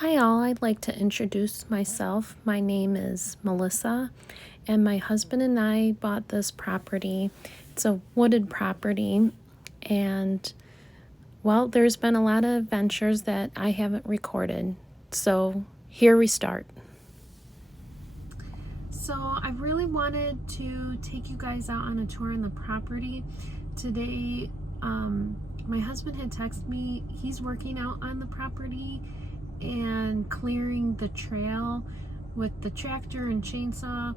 Hi all, I'd like to introduce myself. My name is Melissa, and my husband and I bought this property. It's a wooded property, and well, there's been a lot of adventures that I haven't recorded. So here we start. So I really wanted to take you guys out on a tour in the property. Today, my husband had texted me. He's working out on the property and clearing the trail with the tractor and chainsaw,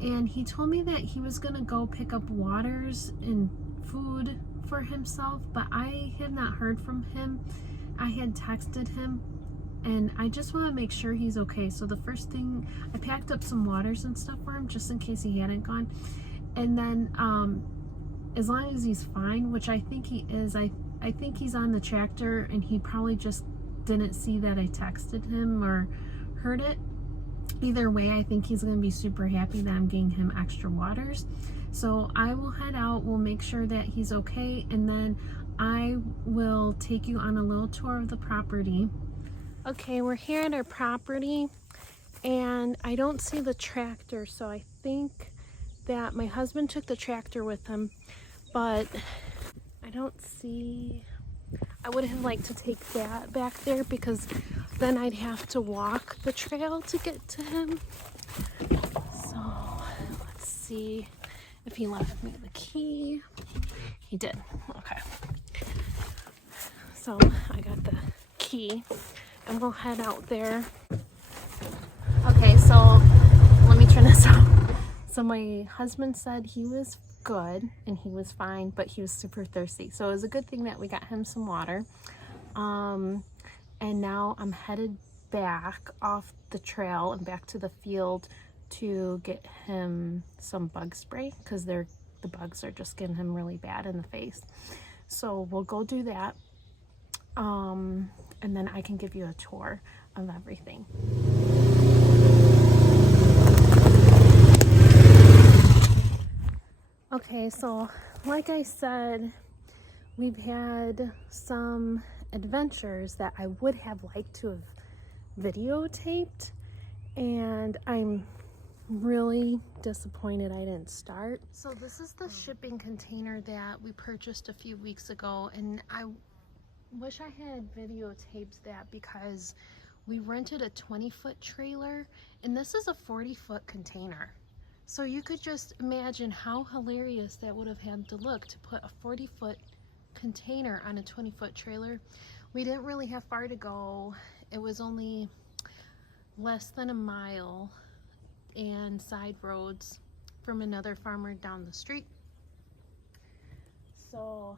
and he told me that he was gonna go pick up waters and food for himself, but I have not heard from him. I had texted him and I just want to make sure he's okay. So the first thing, I packed up some waters and stuff for him just in case he hadn't gone, and then as long as he's fine, which I think he is, I think he's on the tractor and he probably just didn't see that I texted him or heard it. Either way, I think he's going to be super happy that I'm getting him extra waters. So I will head out, we'll make sure that he's okay, and then I will take you on a little tour of the property. Okay, we're here at our property and I don't see the tractor, so I think that my husband took the tractor with him, but I don't see. I would have liked to take that back there because then I'd have to walk the trail to get to him. So let's see if he left me the key. He did. Okay. So I got the key and we'll head out there. Okay, so let me turn this off. So my husband said he was good and he was fine, but he was super thirsty. So it was a good thing that we got him some water. And now I'm headed back off the trail and back to the field to get him some bug spray because the bugs are just getting him really bad in the face. So we'll go do that. And then I can give you a tour of everything. Okay, so like I said, we've had some adventures that I would have liked to have videotaped, and I'm really disappointed I didn't start. So this is the shipping container that we purchased a few weeks ago, and I wish I had videotaped that because we rented a 20-foot trailer and this is a 40-foot container. So you could just imagine how hilarious that would have had to look to put a 40-foot container on a 20-foot trailer. We didn't really have far to go. It was only less than a mile and side roads from another farmer down the street. So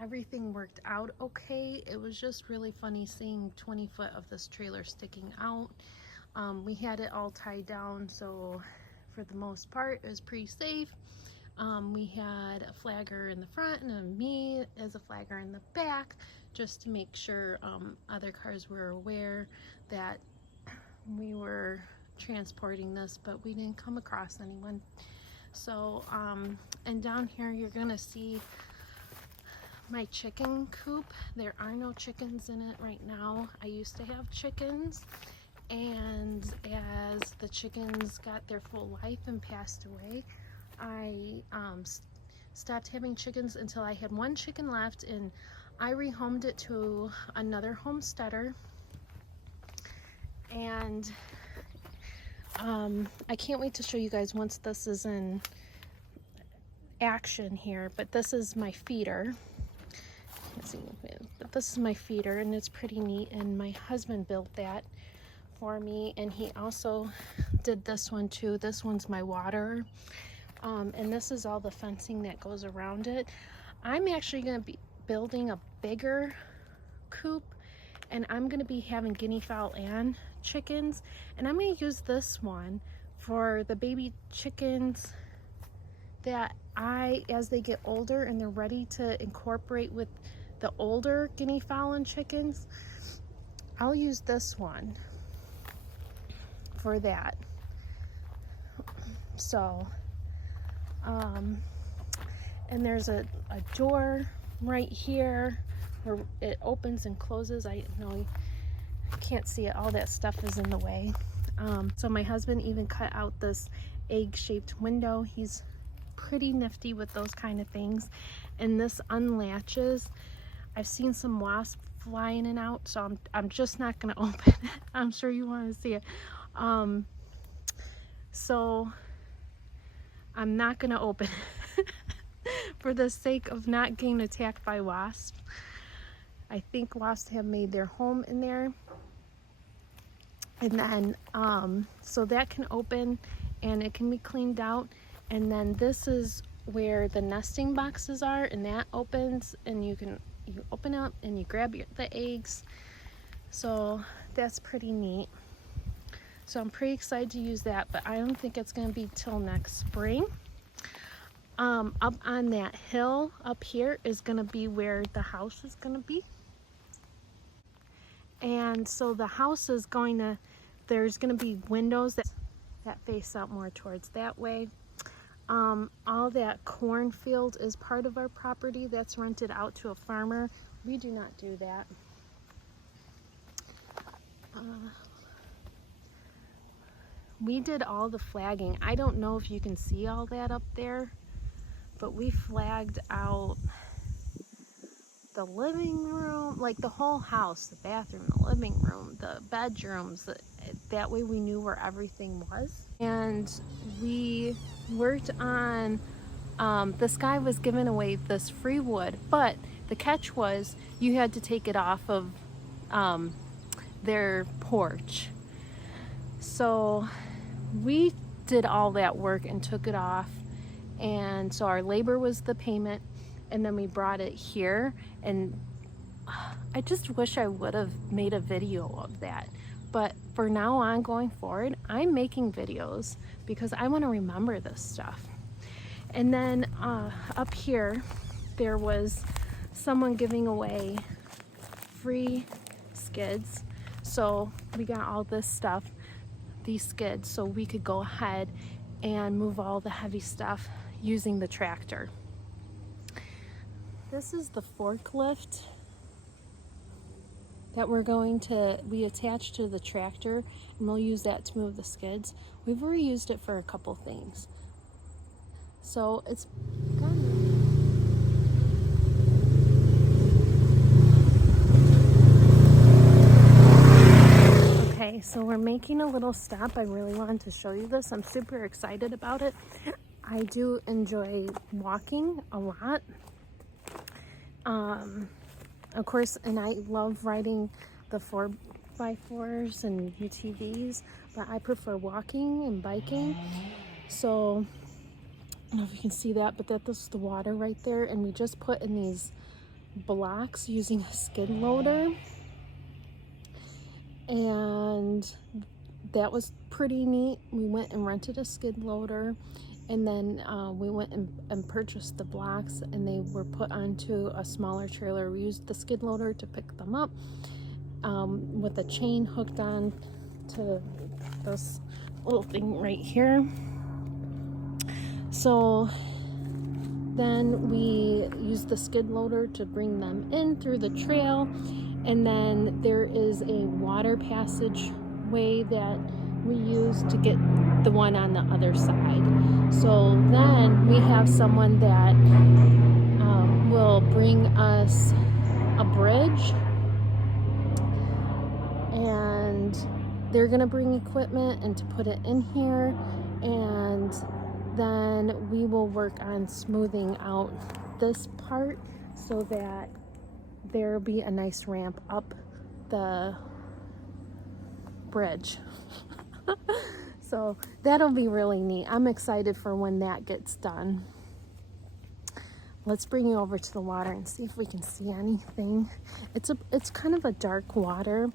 everything worked out okay. It was just really funny seeing 20 foot of this trailer sticking out. We had it all tied down, so for the most part it was pretty safe. We had a flagger in the front and me as a flagger in the back just to make sure other cars were aware that we were transporting this, but we didn't come across anyone. So and down here you're gonna see my chicken coop. There are no chickens in it right now. I used to have chickens, and as the chickens got their full life and passed away, I stopped having chickens until I had one chicken left, and I rehomed it to another homesteader. And I can't wait to show you guys once this is in action here, but this is my feeder. Let's see, but this is my feeder and it's pretty neat, and my husband built that for me, and he also did this one too. This one's my water, and this is all the fencing that goes around it. I'm actually going to be building a bigger coop, and I'm going to be having guinea fowl and chickens, and I'm going to use this one for the baby chickens that as they get older and they're ready to incorporate with the older guinea fowl and chickens, I'll use this one for that. So and there's a door right here where it opens and closes. I know can't see it, all that stuff is in the way. So my husband even cut out this egg-shaped window. He's pretty nifty with those kind of things. And this unlatches. I've seen some wasps fly in and out, so I'm just not gonna open it. I'm sure you want to see it. So I'm not gonna open it for the sake of not getting attacked by wasps. I think wasps have made their home in there. And then, so that can open and it can be cleaned out. And then this is where the nesting boxes are, and that opens, and you open up and you grab the eggs. So that's pretty neat. So I'm pretty excited to use that, but I don't think it's going to be till next spring. Up on that hill up here is going to be where the house is going to be. And so the house is going to, there's going to be windows that face out more towards that way. All that cornfield is part of our property that's rented out to a farmer. We do not do that. We did all the flagging. I don't know if you can see all that up there, but we flagged out the living room, like the whole house, the bathroom, the living room, the bedrooms. That way we knew where everything was. And we worked on, this guy was giving away this free wood, but the catch was you had to take it off of their porch. So we did all that work and took it off, and so our labor was the payment, and then we brought it here. And I just wish I would have made a video of that, but for now on going forward, I'm making videos because I want to remember this stuff. And then up here there was someone giving away free skids, so we got all this stuff, these skids, so we could go ahead and move all the heavy stuff using the tractor. This is the forklift that we attach to the tractor, and we'll use that to move the skids. We've already used it for a couple things. So it's okay, so we're making a little stop. I really wanted to show you this. I'm super excited about it. I do enjoy walking a lot. Of course, and I love riding the 4x4s and UTVs, but I prefer walking and biking. So I don't know if you can see that, but that's the water right there, and we just put in these blocks using a skid loader, and that was pretty neat. We went and rented a skid loader, and then we went and purchased the blocks, and they were put onto a smaller trailer. We used the skid loader to pick them up with a chain hooked on to this little thing right here. So then we used the skid loader to bring them in through the trail, and then there is a water passage way that we use to get the one on the other side. So then we have someone that will bring us a bridge, and they're gonna bring equipment and to put it in here, and then we will work on smoothing out this part so that there'll be a nice ramp up the bridge. So that'll be really neat. I'm excited for when that gets done. Let's bring you over to the water and see if we can see anything. It's kind of a dark water.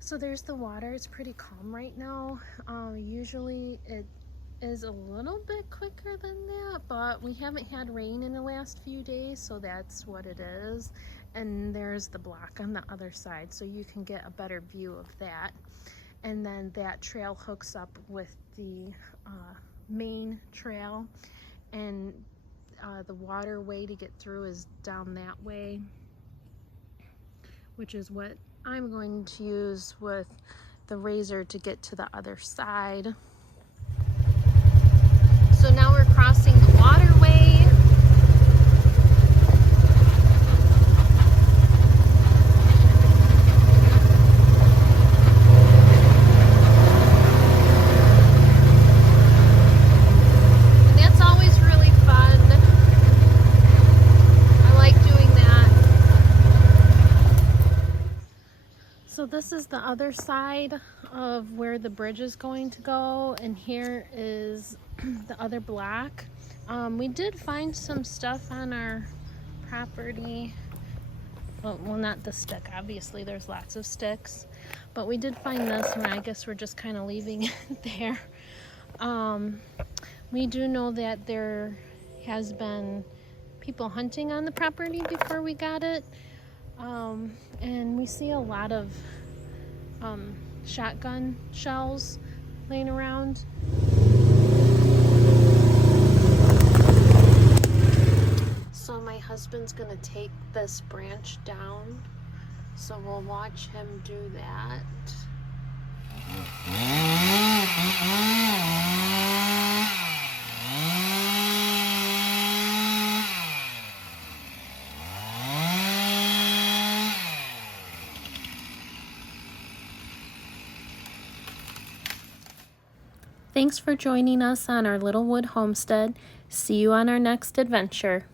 So there's the water. It's pretty calm right now. Usually it is a little bit quicker than that, but we haven't had rain in the last few days, so that's what it is. And there's the block on the other side, so you can get a better view of that. And then that trail hooks up with the main trail, and the waterway to get through is down that way, which is what I'm going to use with the razor to get to the other side. So now we're crossing the waterway. And that's always really fun. I like doing that. So this is the other side of where the bridge is going to go, and here is the other block. We did find some stuff on our property. Well, not the stick, obviously there's lots of sticks, but we did find this one. I guess we're just kind of leaving it there. We do know that there has been people hunting on the property before we got it, and we see a lot of shotgun shells laying around. So my husband's gonna take this branch down, so we'll watch him do that. Thanks for joining us on our Little Wood homestead. See you on our next adventure.